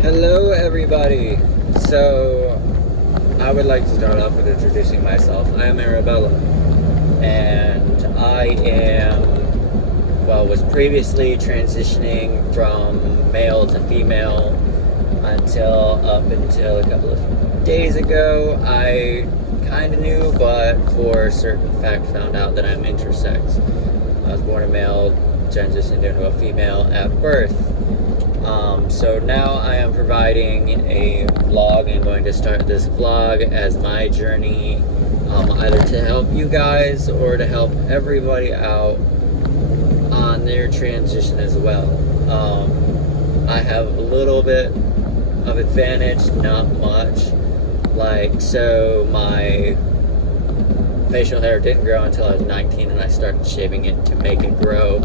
Hello, everybody. So, I would like to start off with introducing myself. I am Arabella, and was previously transitioning from male to female up until a couple of days ago. I kind of knew, but for a certain fact, found out that I'm intersex. I was born a male, transitioned into a female at birth. So now I am providing a vlog and going to start this vlog as my journey, either to help you guys or to help everybody out on their transition as well. I have a little bit of advantage, not much. So my facial hair didn't grow until I was 19 and I started shaving it to make it grow.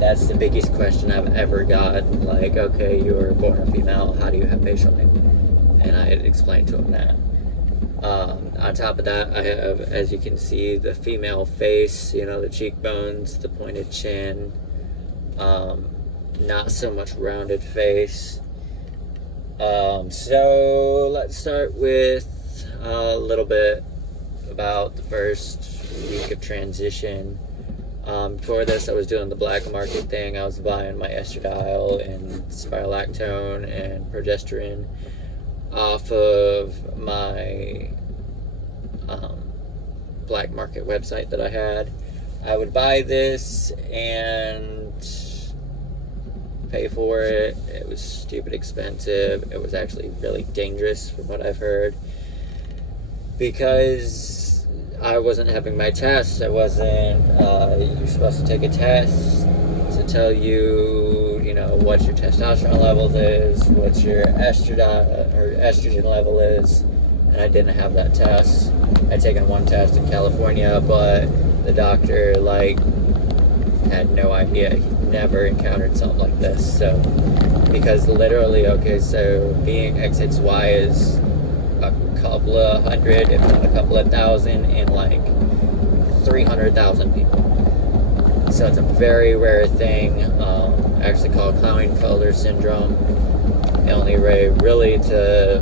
That's the biggest question I've ever got. Okay, you were born a female, how do you have facial hair? And I explained to him that. On top of that, I have, as you can see, the female face, the cheekbones, the pointed chin, not so much rounded face. So let's start with a little bit about the first week of transition. Before this, I was doing the black market thing. I was buying my estradiol and spirolactone and progesterone off of my black market website that I had. I would buy this and pay for it. It was stupid expensive. It was actually really dangerous from what I've heard, because I wasn't having my tests. I wasn't, you're supposed to take a test to tell you, what your testosterone level is, what your estrogen level is, and I didn't have that test. I'd taken one test in California, but the doctor, had no idea. He never encountered something like this. So, because literally, being XXY is a couple of hundred, if not a couple of thousand, in 300,000 people. So it's a very rare thing, actually called Klinefelter syndrome. The only way really to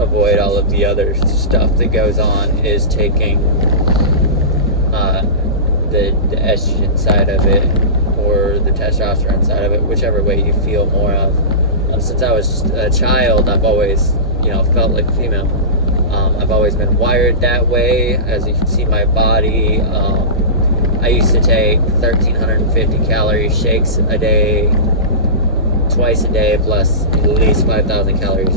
avoid all of the other stuff that goes on is taking the estrogen side of it or the testosterone side of it, whichever way you feel more of. Since I was a child, I've always, felt like a female. I've always been wired that way. As you can see, my body, I used to take 1,350 calorie shakes a day, twice a day, plus at least 5,000 calories.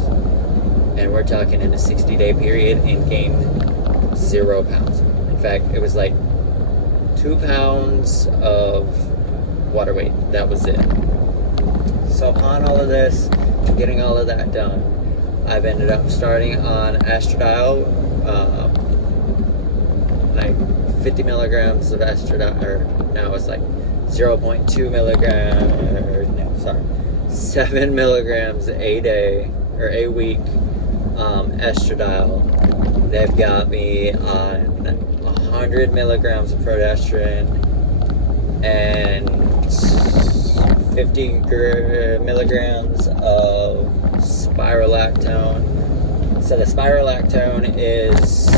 And we're talking in a 60-day period, and gained 0 pounds. In fact, it was 2 pounds of water weight. That was it. So upon all of this, getting all of that done, I've ended up starting on estradiol, 50 milligrams of estradiol, or now it's 0.2 milligrams, 7 milligrams a day, or a week, estradiol. They've got me on 100 milligrams of progesterone and 50 milligrams of spirolactone. So the spirolactone is,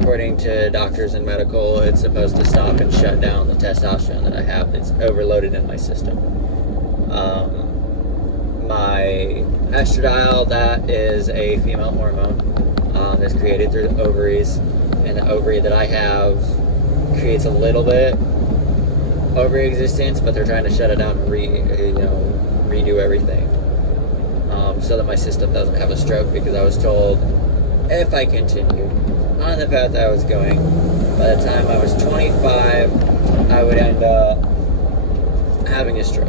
according to doctors and medical, it's supposed to stop and shut down the testosterone that I have that's overloaded in my system. My estradiol, that is a female hormone that's created through the ovaries, and the ovary that I have creates a little bit ovary existence, but they're trying to shut it down and redo everything, so that my system doesn't have a stroke, because I was told if I continued on the path I was going, by the time I was 25, I would end up having a stroke,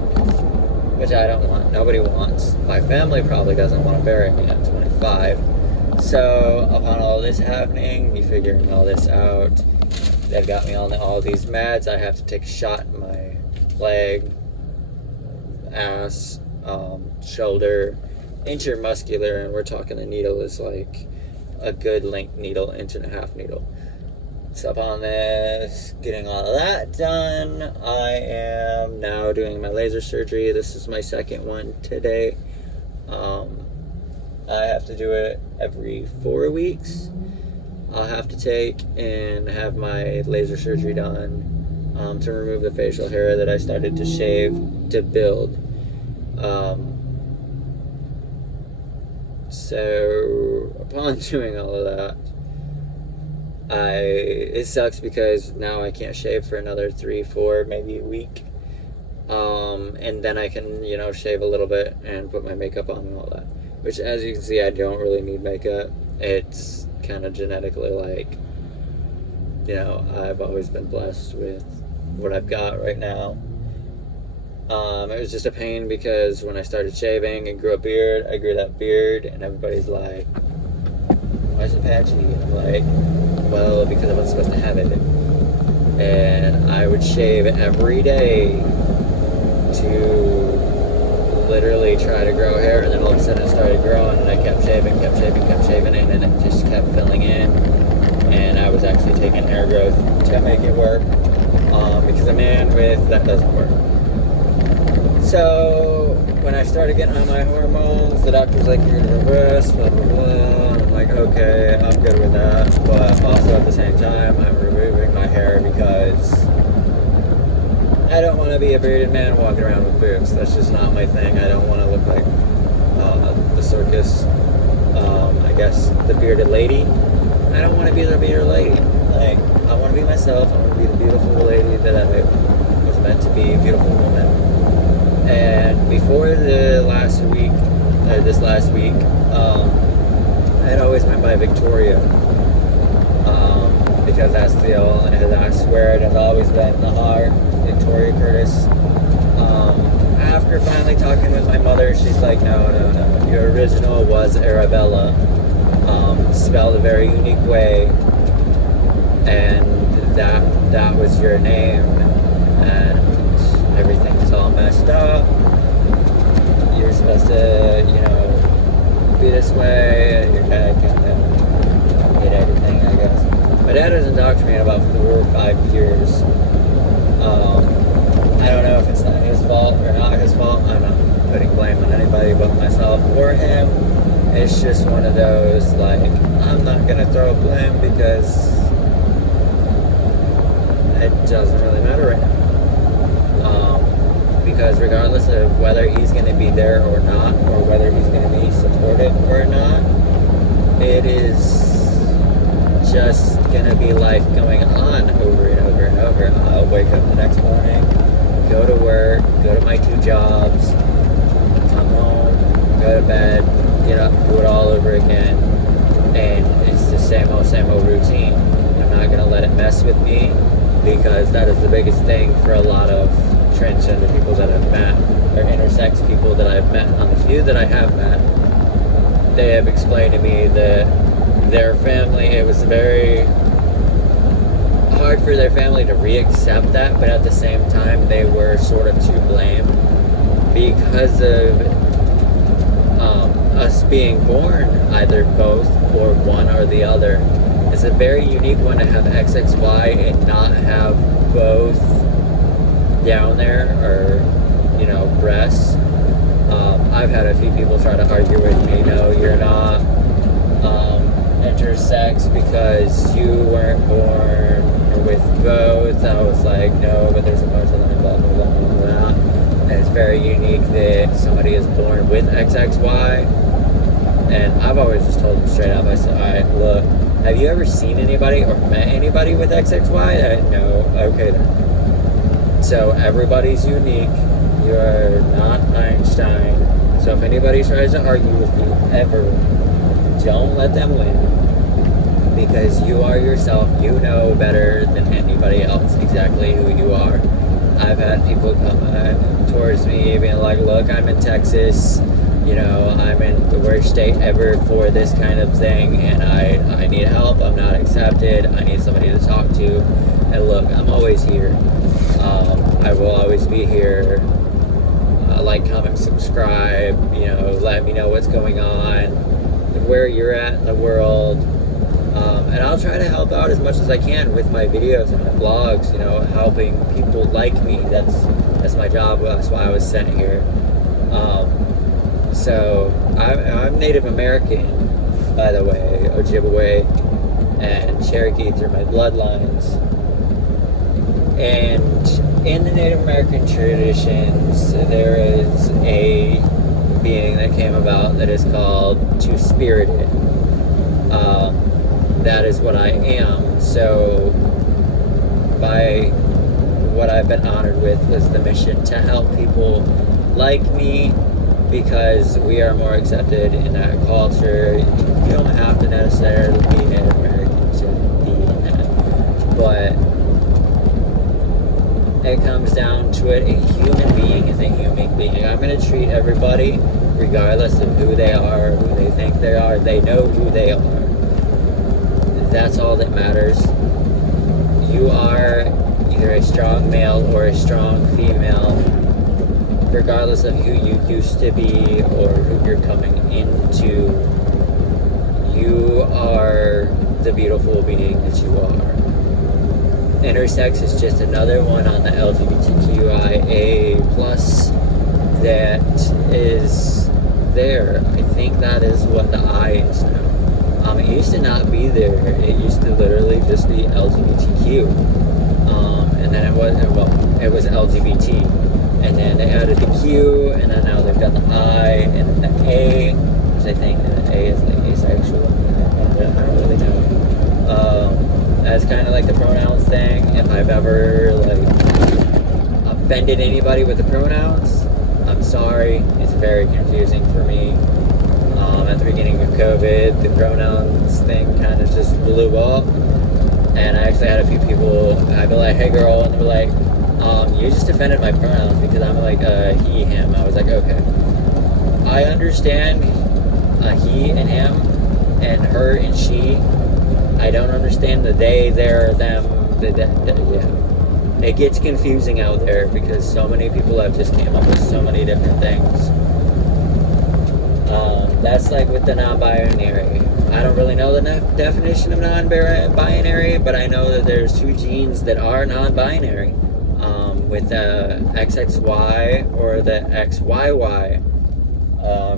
which I don't want. Nobody wants. My family probably doesn't want to bury me at 25. So upon all this happening, me figuring all this out, they've got me on all these meds. I have to take a shot in my leg, ass, shoulder, intramuscular, and we're talking the needle is a good length needle, 1.5-inch needle. So upon this, getting all of that done, I am now doing my laser surgery. This is my second one today. I have to do it every 4 weeks. I'll have to take and have my laser surgery done to remove the facial hair that I started to shave to build. So upon doing all of that, it sucks because now I can't shave for another 3, 4, maybe a week. And then I can, shave a little bit and put my makeup on and all that. Which, as you can see, I don't really need makeup. It's kind of genetically I've always been blessed with what I've got right now. It was just a pain because when I started shaving and grew a beard, I grew that beard, and everybody's like, why is it patchy? And I'm like, well, because I wasn't supposed to have it. And I would shave every day to literally try to grow hair, and then all of a sudden it started growing, and I kept shaving, and then it just kept filling in, and I was actually taking hair growth to make it work, because a man with that doesn't work. So when I started getting on my hormones, the doctor was like, you're gonna reverse, blah blah blah, and I'm like, okay, I'm good with that, but also at the same time I'm removing my hair because I don't want to be a bearded man walking around with boobs. That's just not my thing. I don't want to look like the circus. I guess the bearded lady. I don't want to be the bearded lady. Like, I want to be myself. I want to be the beautiful lady that I was meant to be, a beautiful woman. And before this last week, I had always went by Victoria. Because that's the only, I swear it has always been the heart. Victoria Curtis. After finally talking with my mother, she's like, no, your original was Arabella, spelled a very unique way, and that was your name, and everything's all messed up. You're supposed to, be this way, and your dad can get everything, I guess. My dad has indoctrinated about 4 or 5 years. I don't know if it's not his fault or not his fault. I'm not putting blame on anybody but myself or him. It's just one of those, like, I'm not going to throw blame because it doesn't really matter right now. Because regardless of whether he's going to be there or not, or whether he's going to be supportive or not, it is just gonna be life going on over and over and over. I'll wake up the next morning, go to work, go to my 2 jobs, come home, go to bed, get up, do it all over again, and it's the same old routine. I'm not gonna let it mess with me, because that is the biggest thing for a lot of transgender people that I've met, or intersex people that I've met. On the few that I have met, they have explained to me that their family, it was very hard for their family to re-accept that, but at the same time they were sort of to blame because of us being born either both or one or the other. It's a very unique one to have XXY and not have both down there, or breasts. I've had a few people try to argue with me, no, you're not intersex because you weren't born with both. I was like, no, but there's a bunch of them, blah, blah, blah, blah, blah. And it's very unique that somebody is born with XXY. And I've always just told them straight up, I said, all right, look, have you ever seen anybody or met anybody with XXY? No. Okay then. So everybody's unique. You're not Einstein. So if anybody tries to argue with you ever, don't let them win, because you are yourself. You know better than anybody else exactly who you are. I've had people come towards me being like, look, I'm in Texas, I'm in the worst state ever for this kind of thing, and I need help. I'm not accepted. I need somebody to talk to. And look, I'm always here. I will always be here. Like, comment, subscribe, let me know what's going on, where you're at in the world, and I'll try to help out as much as I can with my videos and my blogs, helping people like me. That's my job. That's why I was sent here. So I'm Native American, by the way, Ojibwe and Cherokee through my bloodlines. And in the Native American traditions, there is a being that came about that is called Two-Spirited. That is what I am. So by what I've been honored with was the mission to help people like me, because we are more accepted in that culture. You don't have to necessarily be Native American to be in that, but it comes down to it. A human being is a human being. I'm going to treat everybody, regardless of who they are, who they think they are. They know who they are. That's all that matters. You are either a strong male or a strong female, regardless of who you used to be or who you're coming into. You are the beautiful being that you are. Intersex is just another one on the LGBTQIA plus that is there. I think that is what the I is now. It used to not be there. It used to literally just be LGBTQ. And then it was LGBT. And then they added the Q, and then now they've got the I, and then the A, which I think the A is like asexual. I don't really know. That's kind of like the pronouns thing. If I've ever like offended anybody with the pronouns, I'm sorry. It's very confusing for me. At the beginning of COVID, the pronouns thing kind of just blew up, and I actually had a few people. I'd be like, "Hey, girl," and they're like, "You just offended my pronouns because I'm like he, him." I was like, "Okay, I understand he and him, and her and she. I don't understand the they, their, them. Yeah, it gets confusing out there because so many people have just came up with so many different things." That's like with the non-binary. I don't really know the definition of non-binary, but I know that there's two genes that are non-binary, with the XXY or the XYY.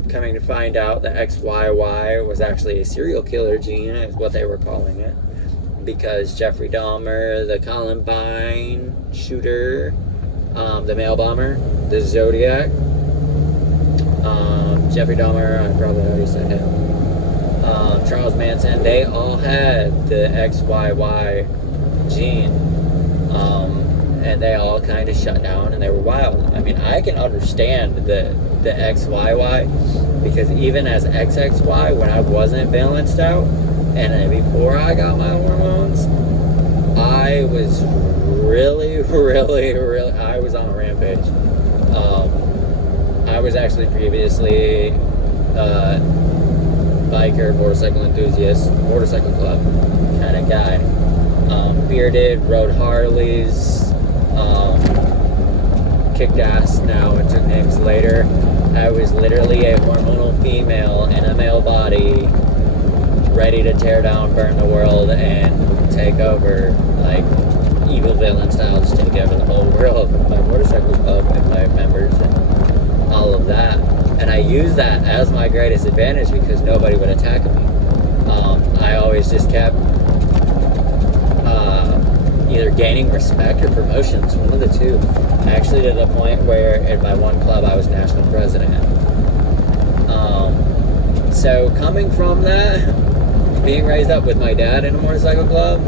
Coming to find out that XYY was actually a serial killer gene, is what they were calling it, because Jeffrey Dahmer, the Columbine shooter, the mail bomber, the Zodiac, Jeffrey Dahmer, I probably already said him, Charles Manson, they all had the XYY gene, and they all kind of shut down and they were wild. I mean, I can understand the XYY, because even as XXY, when I wasn't balanced out, and then before I got my hormones, I was really, I was on a rampage. I was actually previously biker, motorcycle enthusiast, motorcycle club kind of guy. Bearded, rode Harleys, kicked ass now and took names later. I was literally a hormonal female in a male body, ready to tear down, burn the world, and take over, like evil villain style, just take over the whole world with my motorcycle club and my members and all of that. And I used that as my greatest advantage because nobody would attack me. I always just kept either gaining respect or promotions, one of the two. Actually, to the point where in my one club I was national president. So coming from that, being raised up with my dad in a motorcycle club,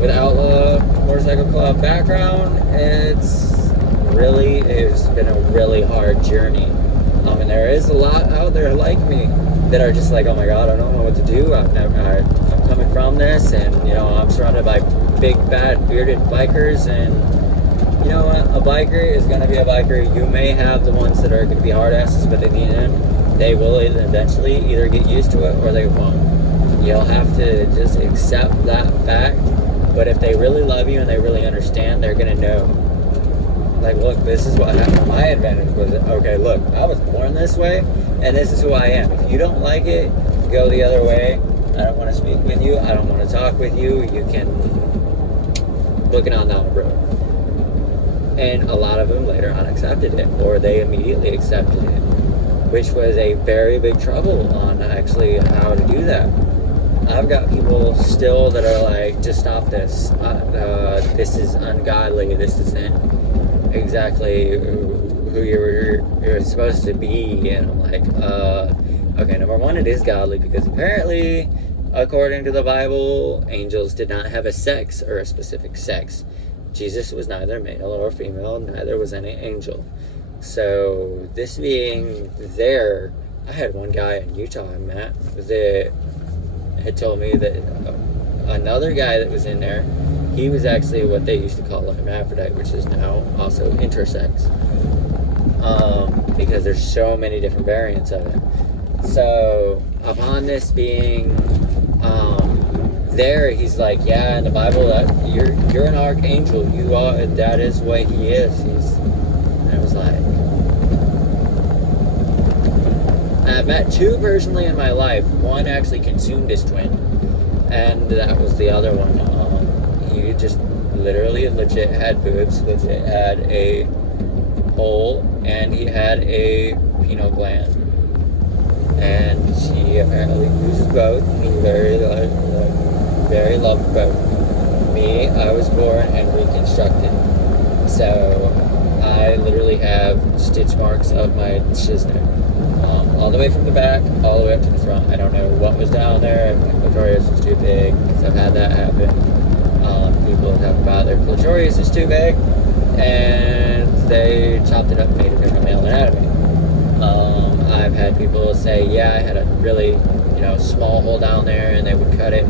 with outlaw motorcycle club background, it's been a really hard journey. And there is a lot out there like me that are just like, oh my god, I don't know what to do. I'm coming from this, and I'm surrounded by big bad bearded bikers, and you know what, a biker is going to be a biker. You may have the ones that are going to be hard asses, but in the end they will eventually either get used to it or they won't. You'll have to just accept that fact. But if they really love you and they really understand, they're going to know, like, look, this is what happened. My advantage was, okay, look, I was born this way, and this is who I am. If you don't like it, go the other way. I don't want to speak with you. I don't want to talk with you. You can look it on down the road. And a lot of them later on accepted it, or they immediately accepted it. which was a very big trouble on actually how to do that. I've got people still that are like, just stop this. This is ungodly. This isn't exactly who you're supposed to be. And I'm like, okay, number one, it is godly because apparently, according to the Bible, angels did not have a sex or a specific sex. Jesus was neither male or female, neither was any angel. So this being there, I had one guy in Utah I met that had told me that another guy that was in there, he was actually what they used to call a hermaphrodite, which is now also intersex, because there's so many different variants of it. So upon this being there, he's like, yeah, in the Bible, that you're an archangel. You are. That is what he is. And I was like, I've met two personally in my life. One actually consumed his twin, and that was the other one. He just literally legit had boobs, legit had a hole, and he had a pineal gland. And she apparently uses both. He very loved both. Me, I was born and reconstructed. So I literally have stitch marks of my shiznit. All the way from the back, all the way up to the front. I don't know what was down there, if my clitoris was too big, because I've had that happen. People talk about their clitoris is too big, and they chopped it up and made it into a male anatomy. I've had people say, yeah, I had a really, small hole down there, and they would cut it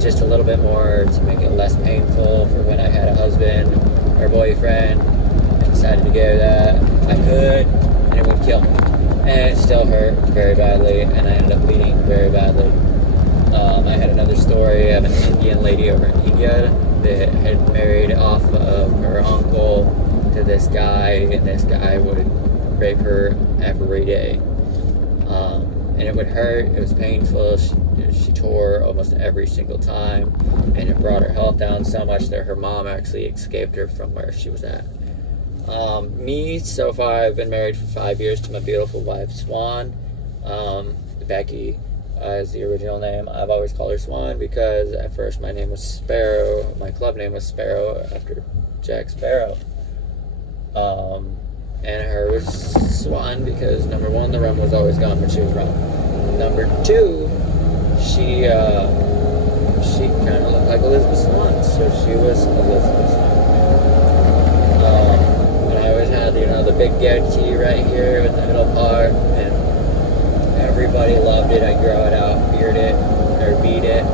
just a little bit more to make it less painful for when I had a husband or boyfriend. I decided to go that I could, and it would kill me. And it still hurt very badly, and I ended up bleeding very badly. I had another story of an Indian lady over in India that had married off of her uncle to this guy, and this guy would rape her every day. And it would hurt, it was painful, she tore almost every single time, and it brought her health down so much that her mom actually escaped her from where she was at. Me, so far, I've been married for 5 years to my beautiful wife, Swan. Becky is the original name. I've always called her Swan because at first my name was Sparrow. My club name was Sparrow after Jack Sparrow. And her was Swan because, number one, the rum was always gone when she was rum. Number two, she kind of looked like Elizabeth Swan, so she was Elizabeth Swan. Had the big goatee right here with the middle part, and everybody loved it. I grow it out, beat it,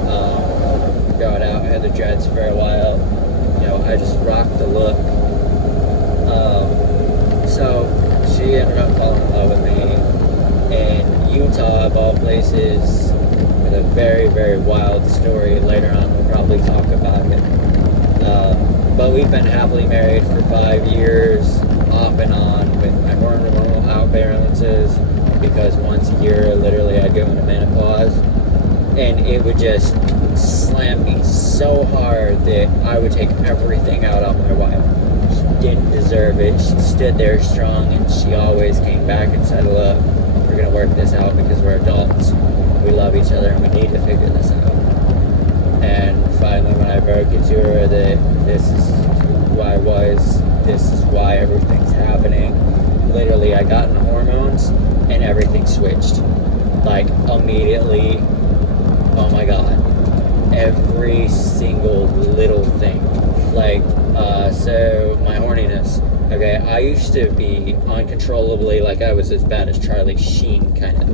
grow it out. I had the dreads for a while. I just rocked the look. So she ended up falling in love with me in Utah, of all places, with a very, very wild story. Later on, we'll probably talk about it. But we've been happily married for 5 years. Off and on with my hormonal outbalances, because once a year literally I'd go into menopause and it would just slam me so hard that I would take everything out on my wife. She didn't deserve it. She stood there strong, and she always came back and said, look, we're going to work this out because we're adults. We love each other and we need to figure this out. And finally when I broke it to her that this is who I was, this is why everything's happening. Literally, I got in hormones and everything switched. Like, immediately, oh my god. Every single little thing. Like, so my horniness. Okay, I used to be uncontrollably, like I was as bad as Charlie Sheen, kind of.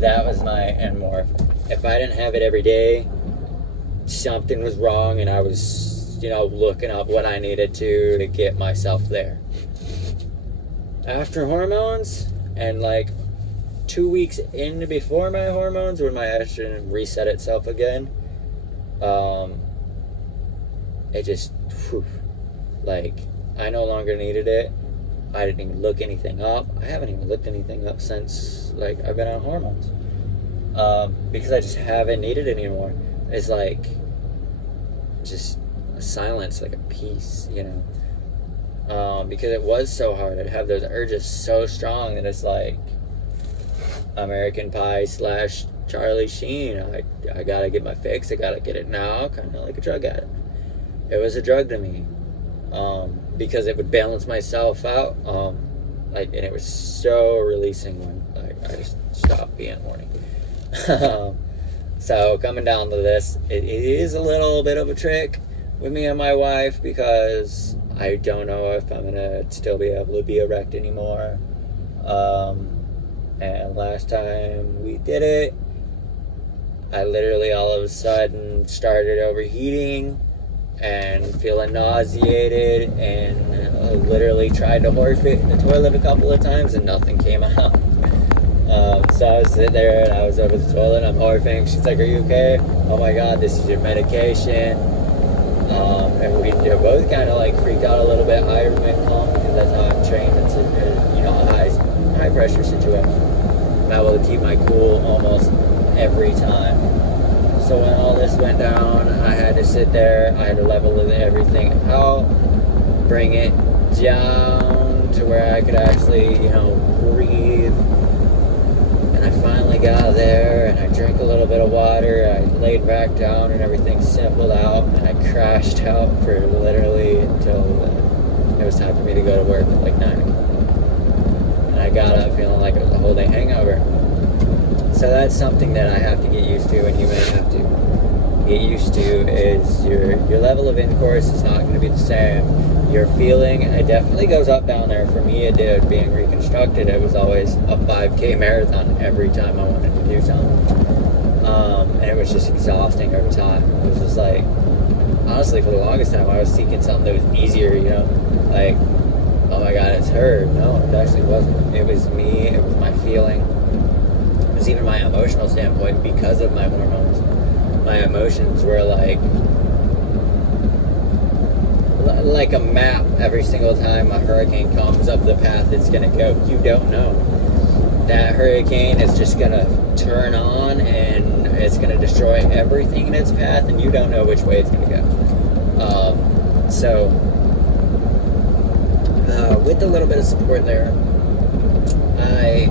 That was my more. If I didn't have it every day, something was wrong, and I was looking up what I needed to get myself there. After hormones, and like 2 weeks in before my hormones, when my estrogen reset itself again, it just, like, I no longer needed it. I didn't even look anything up. I haven't even looked anything up since, like, I've been on hormones. Because I just haven't needed it anymore. It's like, just a silence, like a peace, because it was so hard. I'd have those urges so strong that it's like American Pie / Charlie Sheen. I gotta get my fix. I gotta get it now, kind of like a drug addict. It was a drug to me, because it would balance myself out, and it was so releasing when I just stopped being horny. So coming down to this, it is a little bit of a trick with me and my wife, because I don't know if I'm gonna still be able to be erect anymore. And last time we did it, I literally all of a sudden started overheating and feeling nauseated, and literally tried to horse it in the toilet a couple of times and nothing came out. So I was sitting there and I was over the toilet and I'm horfing. She's like, "Are you okay?" "Oh my god, this is your medication." And we both kind of like freaked out a little bit. I remained calm because that's how I'm trained. It's a high pressure situation. I'm able to keep my cool almost every time. So when all this went down, I had to sit there. I had to level everything out, bring it down to where I could actually, breathe. And I finally got there, and I drank a little bit of water. I laid back down, and everything simpled out. And I crashed out for literally until it was time for me to go to work at like 9 o'clock. And I got up feeling like it was a whole day hangover. So that's something that I have to get used to, and you may have to get used to, is your level of intercourse is not going to be the same. Your feeling, it definitely goes up down there. For me, it did. Being reconstructed, it was always a 5K marathon every time I wanted to do something. And it was just exhausting every time. It was just like, honestly, for the longest time, I was seeking something that was easier, like, oh my god, it's her. No, it actually wasn't. It was me, it was my feeling. It was even my emotional standpoint because of my hormones. My emotions were like a map. Every single time a hurricane comes up the path it's gonna go, you don't know. That hurricane is just gonna turn on and it's gonna destroy everything in its path, and you don't know which way it's gonna go. With a little bit of support there, I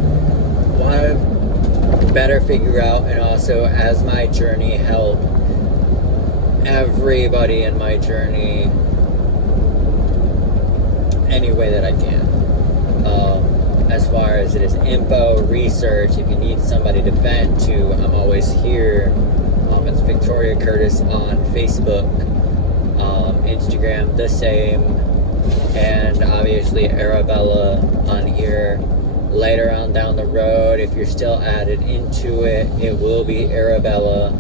want to better figure out, and also as my journey help everybody in my journey any way that I can. As far as it is info, research, if you need somebody to vent to, I'm always here. It's Victoria Curtis on Facebook, Instagram the same, and obviously Arabella on here. Later on down the road, if you're still added into it, it will be Arabella,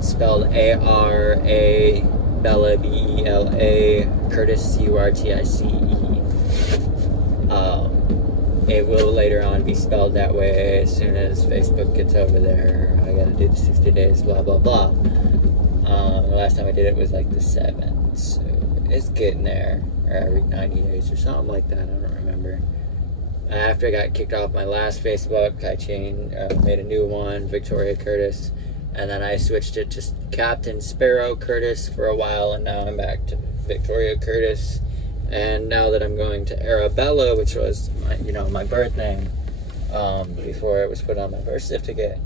spelled A-R-A, Bella, B-E-L-A, Curtis, C-U-R-T-I-C-E. It will later on be spelled that way as soon as Facebook gets over there. I gotta do the 60 days, blah, blah, blah. The last time I did it was like the 7th, so it's getting there. Or every 90 days or something like that, I don't remember. After I got kicked off my last Facebook, I made a new one, Victoria Curtis, and then I switched it to Captain Sparrow Curtis for a while, and now I'm back to Victoria Curtis. And now that I'm going to Arabella, which was my birth name, before it was put on my birth certificate,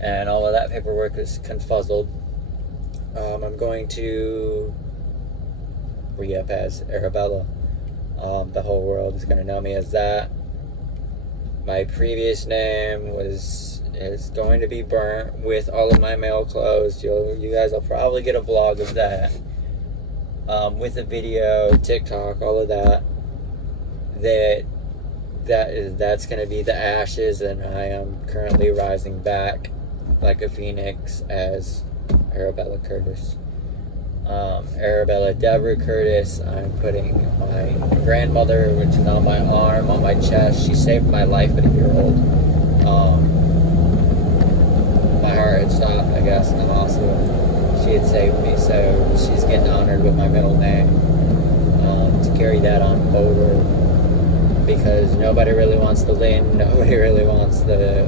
and all of that paperwork was confuzzled, I'm going to re-up as Arabella. The whole world is going to know me as that. My previous name is going to be burnt with all of my male clothes. You guys will probably get a vlog of that, with a video, TikTok, all of that. That's going to be the ashes, and I am currently rising back like a phoenix as Arabella Curtis. Arabella Deborah Curtis, I'm putting my grandmother, which is on my arm, on my chest. She saved my life at a year old. My heart had stopped, I guess, in the hospital. She had saved me, so she's getting honored with my middle name, to carry that on forward, because nobody really wants the Lynn, nobody really wants the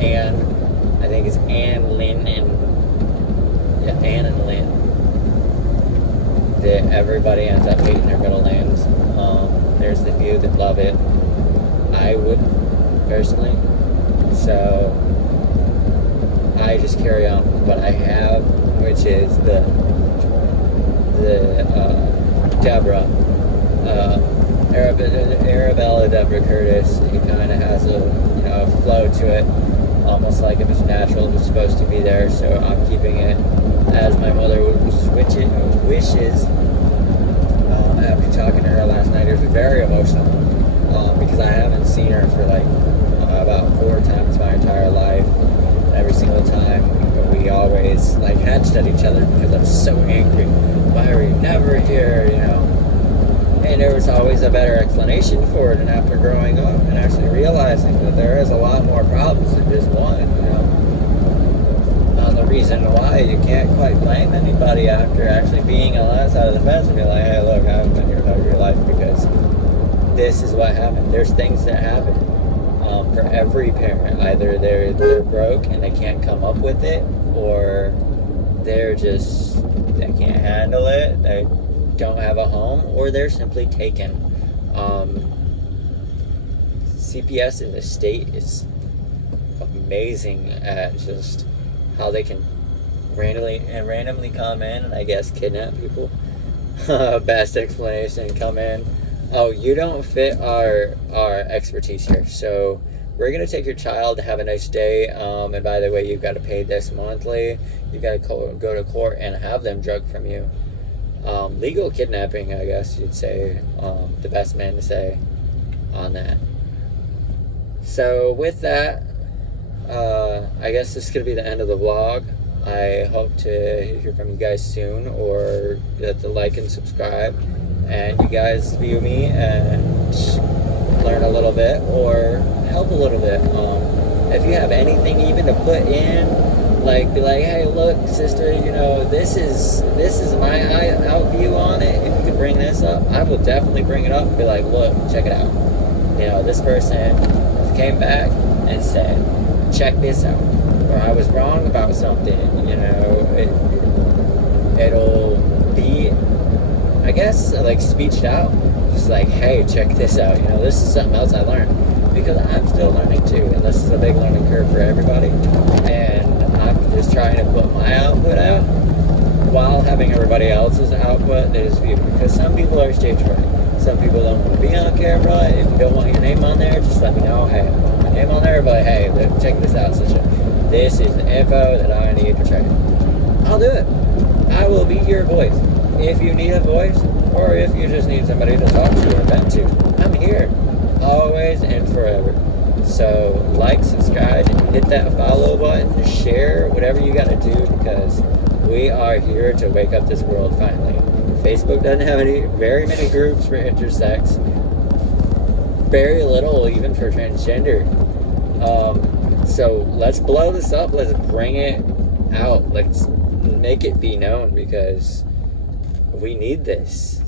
Ann. I think it's Ann, Lynn, and Ann and Lynn. and everybody ends up hating their middle names. There's the few that love it. I wouldn't, personally. So I just carry on with what I have, which is the Deborah, Arabella Deborah Curtis. He kind of has a flow to it, almost like if it's natural, it was supposed to be there. So I'm keeping it as my mother wishes. After talking to her last night, it was very emotional because I haven't seen her for like about 4 times my entire life. Every single time we always like hatched at each other because I was so angry. Why are you never here? And there was always a better explanation for it. And after growing up and actually realizing that there is a lot more problems than just one, the reason why you can't quite blame anybody after actually being on that side of the fence and be like, hey, look, I haven't been here about your life because this is what happened. There's things that happen for every parent. Either they're broke and they can't come up with it, or they can't handle it, they don't have a home, or they're simply taken. CPS in the state is amazing at just how they can randomly come in and I guess kidnap people. Best explanation, come in. Oh, you don't fit our expertise here, so we're gonna take your child to have a nice day. And by the way, you've got to pay this monthly. You got to go to court and have them drug from you. Legal kidnapping, I guess you'd say. The best man to say on that. So with that, I guess this is going to be the end of the vlog. I hope to hear from you guys soon, or hit the like and subscribe, and you guys view me and learn a little bit or help a little bit. If you have anything even to put in, be like, hey, look, sister, this is my out view on it. If you could bring this up, I will definitely bring it up and be like, look, check it out. This person came back and said, check this out, or I was wrong about something. It'll be, I guess, like speeched out, just like, hey, check this out. This is something else I learned, because I'm still learning too, and this is a big learning curve for everybody. And I'm just trying to put my output out while having everybody else's output that is viewed, because some people are stage fright. Some people don't want to be on camera. If you don't want your name on there, just let me know. Hey, I want my name on there, but hey, check this out, sister. This is the info that I need to check. I'll do it. I will be your voice. If you need a voice, or if you just need somebody to talk to or vent to, I'm here. Always and forever. So, like, subscribe, hit that follow button, share, whatever you gotta do, because we are here to wake up this world finally. Facebook doesn't have very many groups for intersex. Very little even for transgender. So let's blow this up. Let's bring it out. Let's make it be known, because we need this.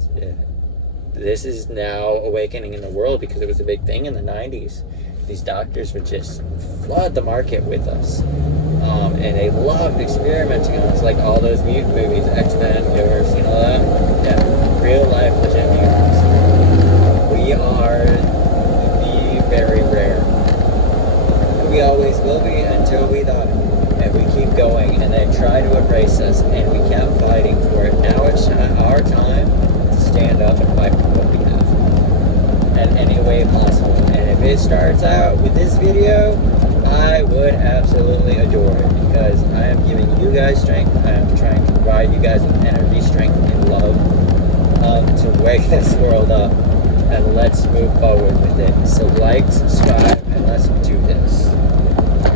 This is now awakening in the world, because it was a big thing in the 90s. These doctors would just flood the market with us. And they loved experimenting on us, like all those mutant movies, X-Men, you ever seen all that? Yeah, real life legit mutants. We are the very rare. We always will be until we die. And we keep going, and they try to erase us, and we kept fighting for it. Now it's our time to stand up and fight for what we have in any way possible. And if it starts out with this video, I would absolutely adore it, because I am giving you guys strength. I am trying to provide you guys with energy, strength, and love to wake this world up, and let's move forward with it. So like, subscribe, and let's do this.